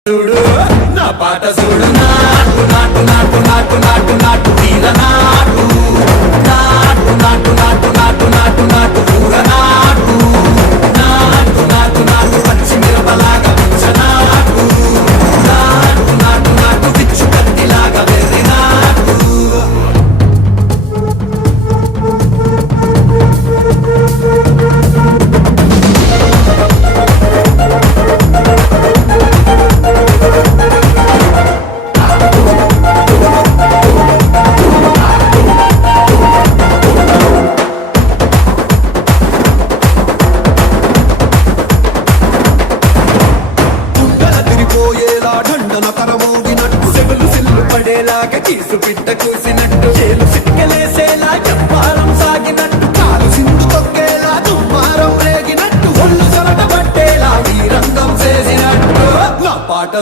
చూడు నా పాట చూడు నాటు నాటు నాటు నాటు నాటు నాటు తీర నాటు నాటు నాటు నాటు నాటు నాటు నాటు పూర నాటు నాటు నాటు నాటు పచ్చి మిరపలాగా పిచ్చ నాటు నాటు నాటు నాటు పిచ్చు కత్తిలాగా వెర్రి నాటు ढंडन करमोगिनट्टु सेगलु सिल्लु पडेलागे चीसु पिट्ट कूसिन